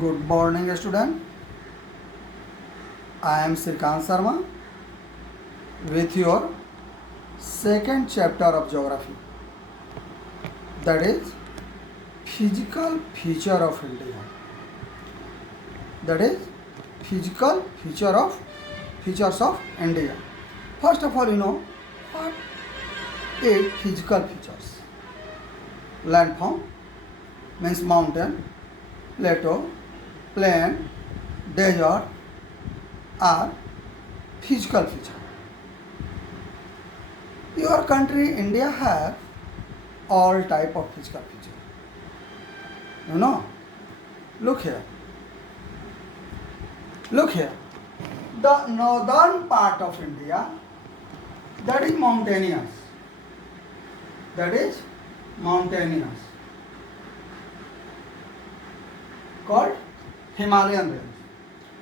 Good morning, student. I am Srikant Sharma with your second chapter of geography, that is physical feature of India. That is physical features of India. First of all, what is physical features. Landform means mountain, plateau, plain, desert are physical feature. Your country India have all type of physical feature. Look here. Look here. The northern part of India, that is mountainous. That is mountainous. Called Himalayan range.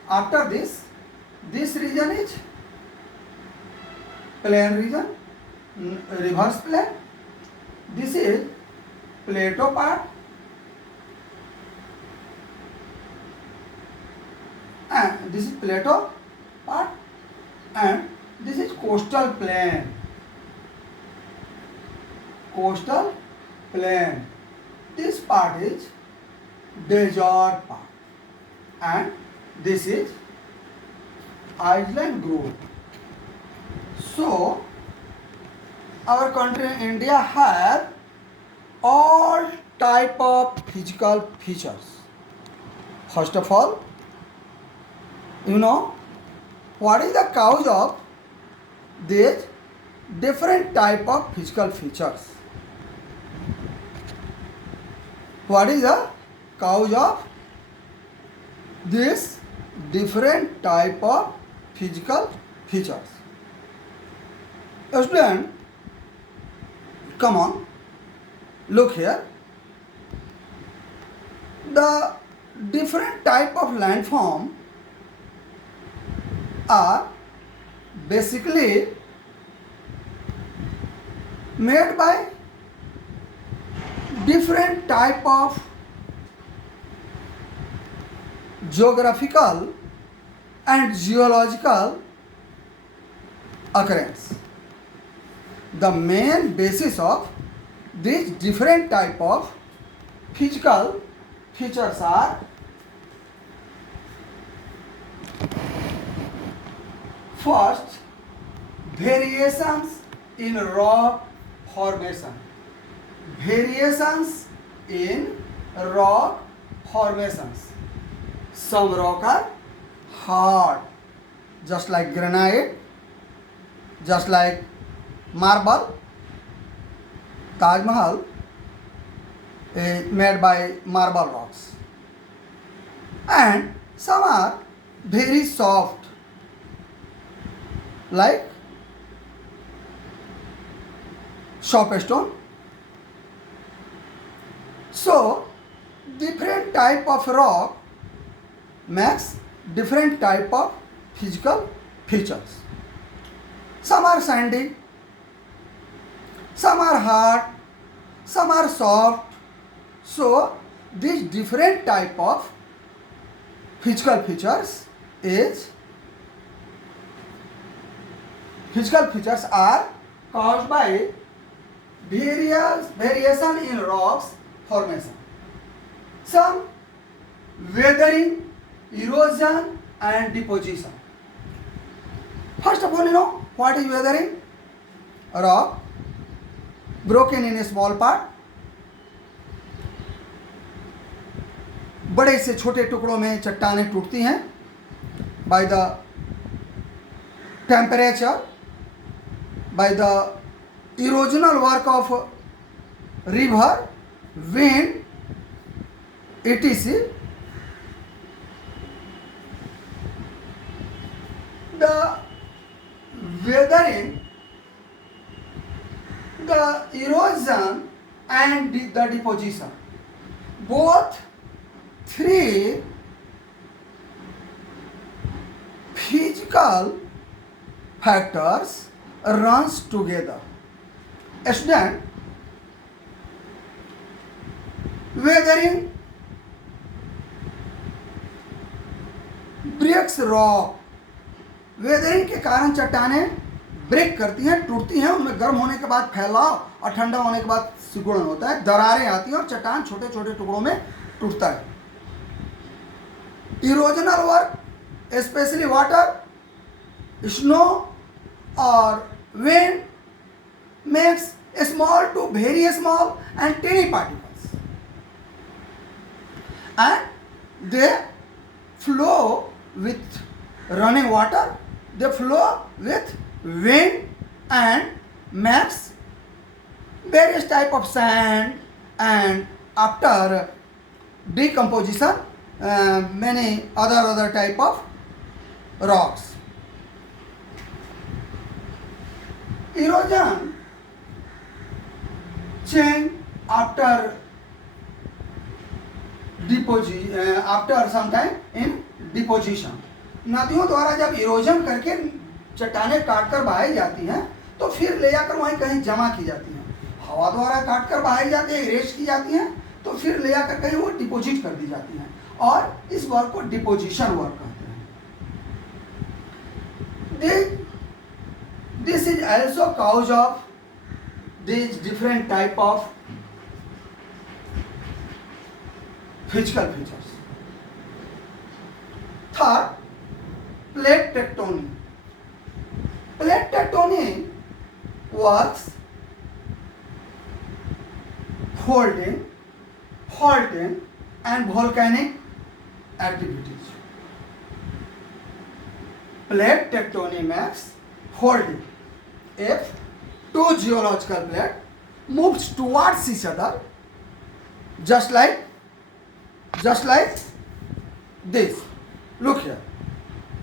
After this region is plain region, reverse plain. This is plateau part, and this is plateau part, and this is coastal plain. Coastal plain. This part is desert part, and this is island group. So our country India have all type of physical features. First of all, what is the cause of these different type of physical features? What is the cause of this different type of physical features? Student, come on, look here. The different type of landform are basically made by different type of geographical and geological occurrence. The main basis of these different type of physical features are: first, variations in rock formation. Variations in rock formations. Some rock are hard, just like granite, just like marble. Taj Mahal is made by marble rocks. And some are very soft, like soapstone. So different type of rock makes different type of physical features. Some are sandy, some are hard, some are soft. So these different type of physical features are caused by variation in rocks formation. Some weathering, erosion and deposition. First of all, what is weathering? Rock broken in a small part, बड़े से छोटे टुकड़ों में चट्टानें टूटती हैं by the temperature, by the erosional work of river, wind, etc. The weathering, the erosion and the deposition, both three physical factors runs together. Student, weathering breaks rock, weathering के कारण चट्टानें ब्रेक करती हैं, टूटती हैं, उनमें गर्म होने के बाद फैलाव और ठंडा होने के बाद सिकुड़न होता है, दरारें आती हैं और चट्टान छोटे छोटे टुकड़ों में टूटता है। Erosional work specially water, snow और wind makes small to very small and tiny particles, and they flow with running water, they flow with wind and makes various type of sand, and after decomposition many other type of rocks. Erosion change after after some time in deposition. नदियों द्वारा जब erosion करके चट्टानें काटकर बहाई जाती हैं तो फिर ले जाकर वहीं कहीं जमा की जाती हैं। हवा द्वारा काटकर बहाई जाती है, इरेज की जाती हैं, तो फिर ले जाकर कहीं वो डिपोजिट कर दी जाती हैं और इस वर्क को डिपोजिशन वर्क कहते हैं। This is also cause of these different type of physical features. Third, plate tectonic. Plate tectonic works folding, faulting and volcanic activities. Plate tectonic makes folding. If two geological plates moves towards each other, just like this. Look here.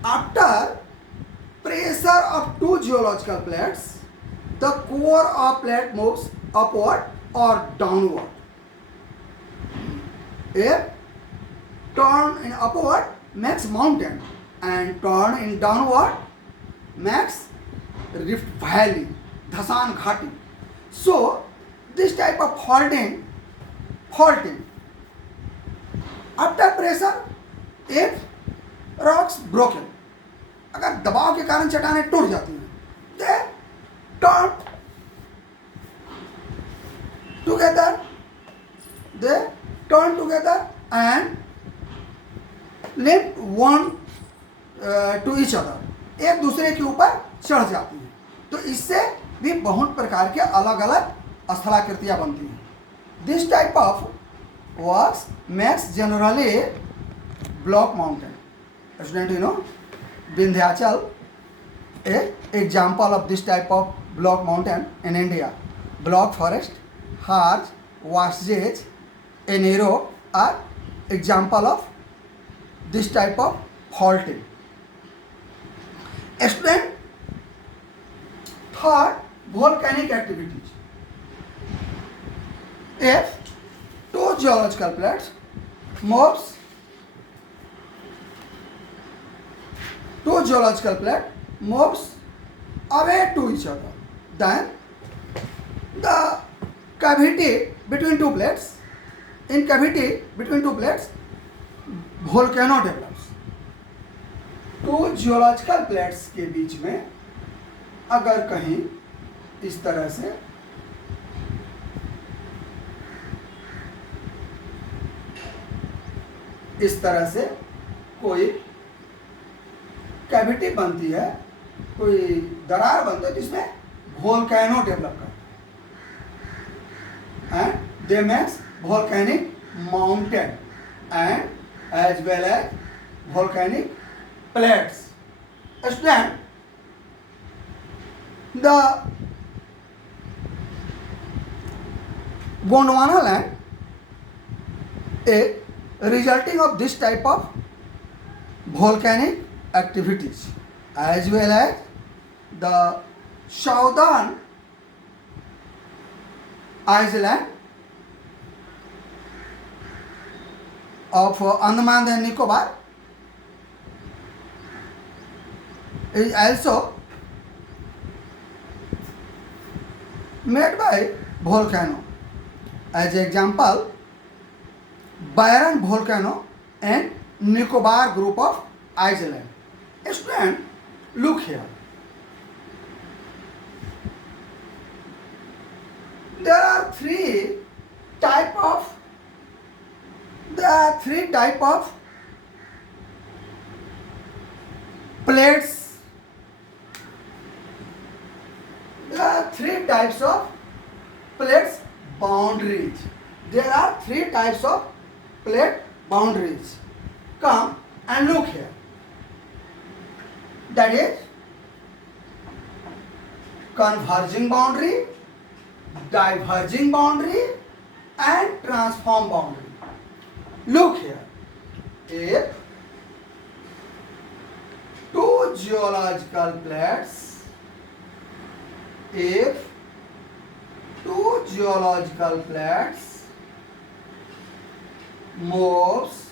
After pressure of two geological plates, the core of plate moves upward or downward. If turn in upward makes mountain and turn in downward makes rift valley, Dhasan Ghati. So this type of faulting after pressure, if rocks broken, अगर दबाव के कारण चट्टानें टूट जाती हैं, they turn together and lift one to each other, एक दूसरे के ऊपर चढ़ जाती हैं। तो इससे भी बहुत प्रकार के अलग अलग स्थलाकृतियाँ बनती हैं। This type of works makes generally block mountain. Student, you know, Vindhyachal, a example of this type of block mountain in India. Block forest, Harz, Vosges, and Europe are example of this type of faulting. Student, third, volcanic activities. If two geological plates moves away to each other, then the cavity between two plates, volcano develops. two geological plates के बीच में अगर कहीं इस तरह से कोई cavity बनती है, कोई दरार बनती है, जिसमें वोल्केनो डेवलप करता है, and they makes volcanic mountain and as well as volcanic plates. Student, the Gondwana land is resulting of this type of volcanic activities, as well as the southern island of Andaman and Nicobar is also made by volcano. As example, Byron volcano and Nicobar group of Iceland. Student, look here. There are three type of plates. There are three types of plates boundaries. There are three types of plate boundaries. Come and look here. That is converging boundary, diverging boundary, and transform boundary. Look here. If two geological plates, moves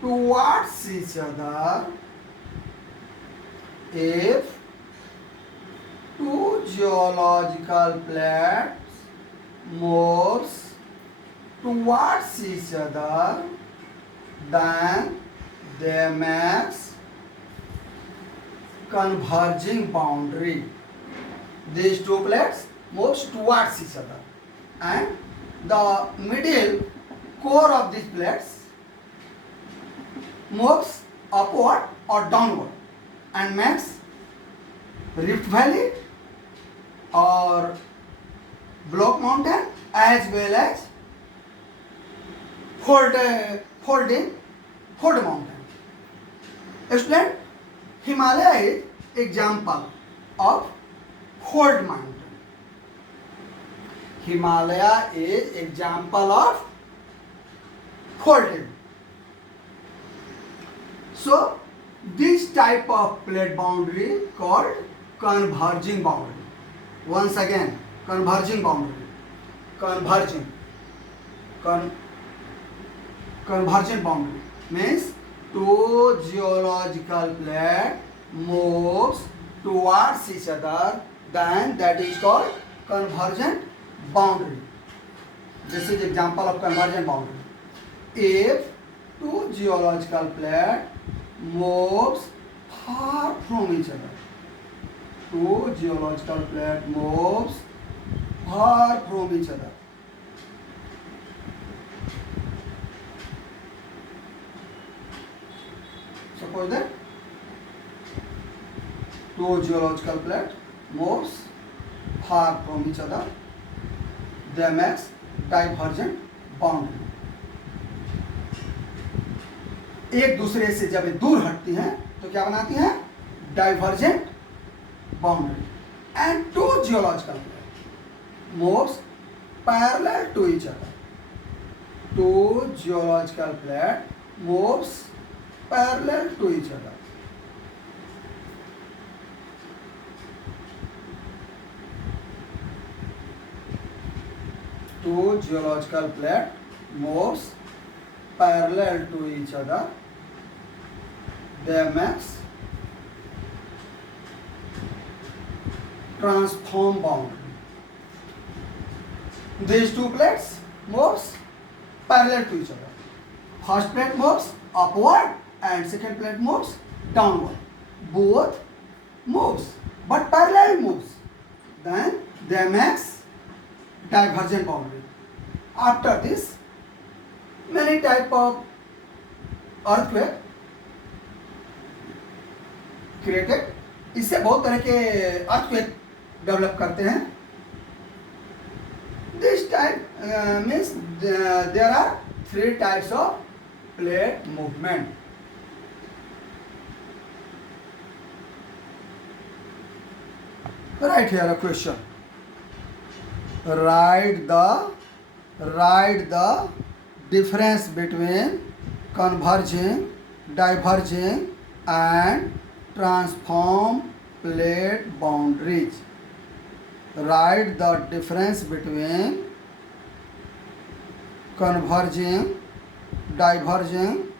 towards each other, if two geological plates moves towards each other, then they make converging boundary. These two plates moves towards each other, and the middle core of these plates moves upward or downward and makes Rift Valley or Block Mountain as well as Fold Mountain. Student, Himalaya is example of Fold Mountain. Himalaya is example of folded. So this type of plate boundary called converging boundary. Once again, converging boundary. Converging boundary means two geological plate moves towards each other, then that is called convergent boundary. This is example of convergent boundary. If two geological plate moves far from each other, two geological plate moves far from each other, suppose that two geological plate moves far from each other, they make divergent boundary. एक दूसरे से जब ये दूर हटती हैं तो क्या बनाती हैं? Divergent boundary. And two geological plate moves parallel to each other. Two geological plate moves parallel to each other. Two geological plate moves parallel to each other. They make transform boundary. These two plates moves parallel to each other. First plate moves upward and second plate moves downward. Both moves but parallel moves. Then they make divergent boundary. After this, many type of earthquake created. इससे बहुत तरह के earthquake develop करते हैं. This type means there are three types of plate movement. Right here a question. Write the difference between converging, diverging and transform plate boundaries. Write the difference between converging, diverging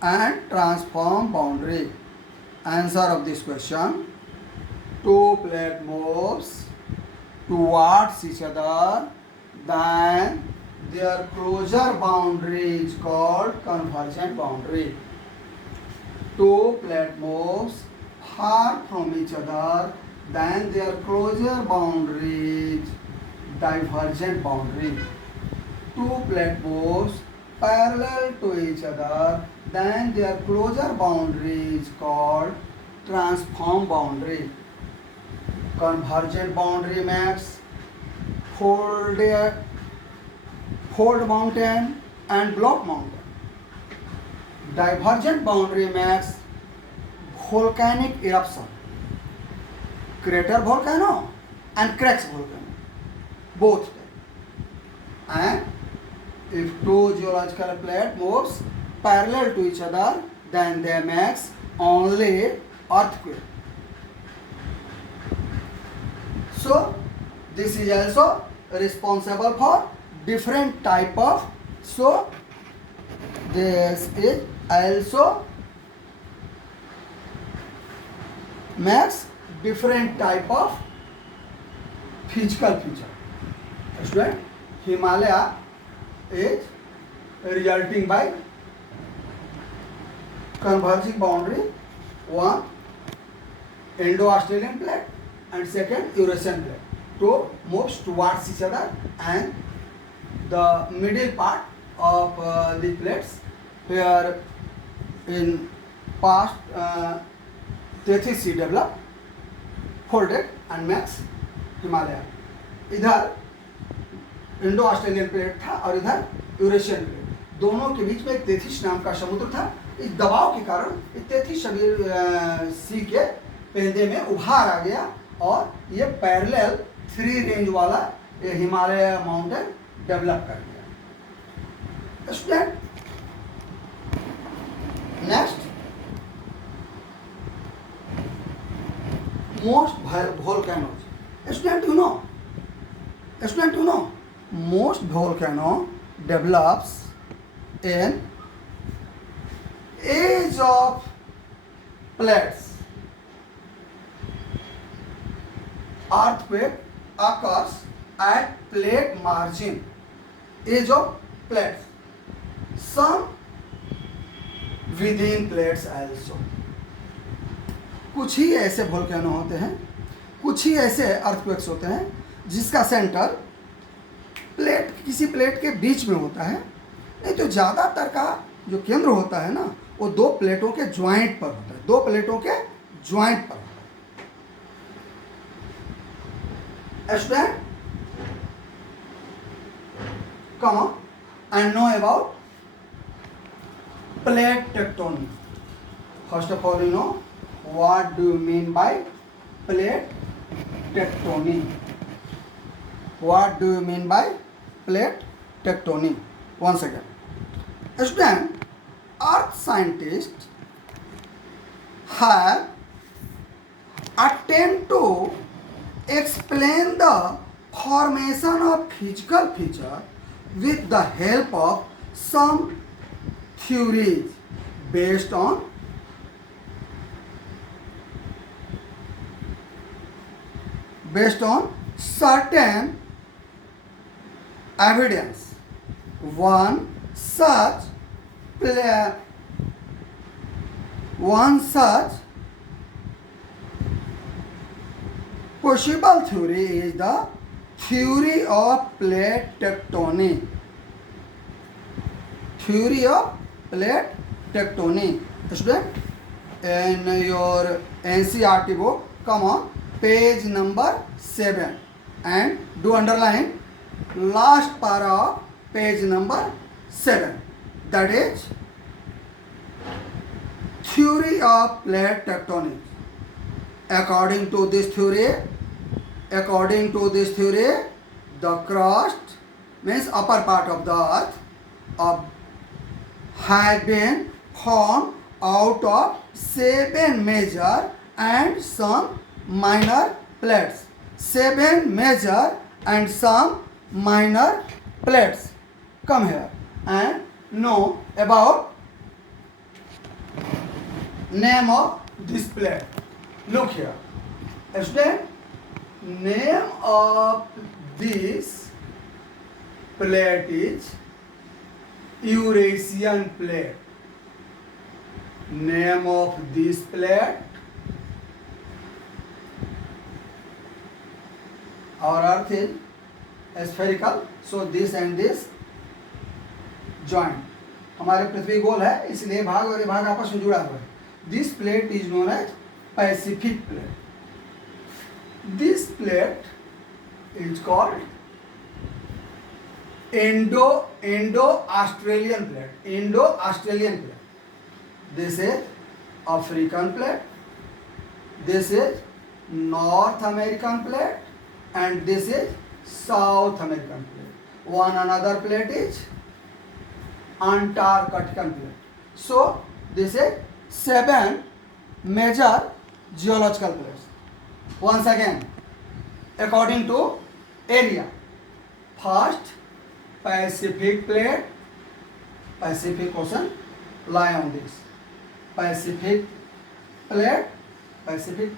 and transform boundary. Answer of this question. Two plate moves towards each other, then their closure boundary is called convergent boundary. two plate moves far from each other, then their closure boundary is divergent boundary. Two plate moves parallel to each other, then their closure boundary is called transform boundary. Convergent boundary makes fold mountain and block mountain. Divergent boundary makes volcanic eruption, crater volcano and cracks volcano, both type. And if two geological plate moves parallel to each other, then they makes only earthquake. So this is also responsible for different type of, so this is also makes different type of physical feature. Student, Himalaya is resulting by converging boundary, one Indo-Australian plate and second Eurasian plate. Two moves towards each other, and the middle part of the plates where in past Tethys Sea developed, folded and makes Himalaya. इधर Indo Australian plate था और इधर Eurasian plate, दोनों के बीच में तेथिस नाम का समुद्र था। इस दबाव के कारण तेथिस सी के पेंदे में उभार आ गया और ये पैरेलल 3 रेंज वाला ये हिमालय माउंटेन डेवलप कर गया। Student, next, most volcanoes. Student, you know, most volcano develops in edge of plates. Earthquake occurs at plate margin, edge of plates. Some within plates also. कुछ ही ऐसे वोल्केनो होते हैं, कुछ ही ऐसे अर्थक्वेक्स होते हैं जिसका सेंटर प्लेट, किसी प्लेट के बीच में होता है। नहीं तो ज़्यादातर का जो केंद्र होता है ना, वो दो प्लेटों के ज्वाइंट पर होता है, दो प्लेटों के ज्वाइंट पर होता है। Student, come on and know about plate tectonic. First of all, you know what do you mean by plate tectonic? What do you mean by plate tectonic? Once again, student, earth scientists have attempted to explain the formation of physical feature with the help of some theories based on certain evidence. One such possible theory is the theory of plate tectonic. Theory of plate tectonic. Student, in your NCERT book, come on, page number 7 and do underline last para of page number 7. That is theory of plate tectonic. According to this theory, the crust means upper part of the earth has been formed out of 7 major and some minor plates. 7 major and some minor plates. Come here and know about name of this plate. Look here. Student, name of this plate is Eurasian plate. name of this plate. Our earth is spherical, so this and this joint. हमारे पृथ्वी गोल है, इसलिए भाग और ये भाग आपस में जुड़ा हुआ है. This plate is known as Pacific plate. This plate is called Indo-Australian plate. Indo-Australian plate. This is African plate. This is North American plate, and this is South American plate. One another plate is Antarctican plate. So this is 7 major geological plates. Once again, according to area. First, Pacific plate. Pacific Ocean lie on this. Pacific plate. Pacific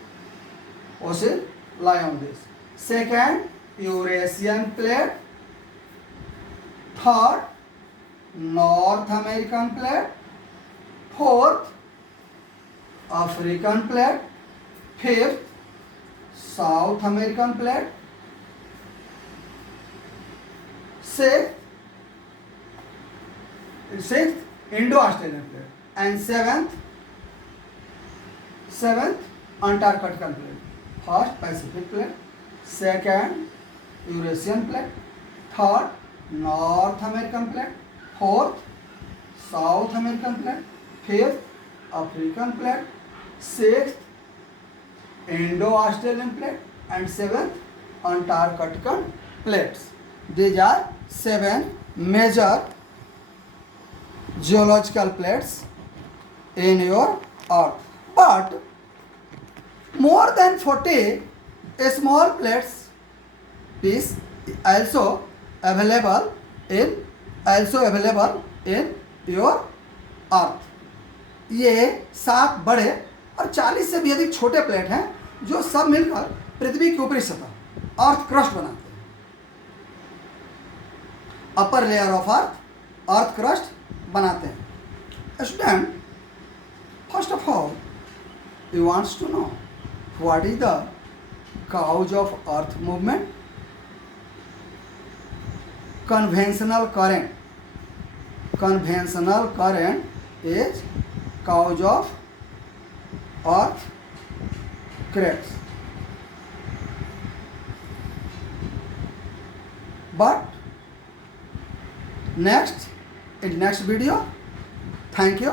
Ocean lie on this. Second, Eurasian plate. Third, North American plate. Fourth, African plate. Fifth, South American plate. Sixth, Indo-Australian plate. And seventh, Antarctican plate. First, Pacific plate. Second, Eurasian plate. Third, North American plate. Fourth, South American plate. Fifth, African plate. Sixth, Indo-Australian plate. And seventh, Antarctican plates. These are 7 major geological plates in your earth. But more than 40 small plates is also available in your earth. ये 7 बड़े और 40 से भी अधिक छोटे plate हैं जो सब मिलकर पृथ्वी की ऊपरी सतह अर्थ क्रस्ट बनाते हैं. Upper layer of earth crust बनाते हैं. Student, first of all you wants to know what is the cause of earth movement. Conventional current is cause of earth cracks. But in next video, thank you.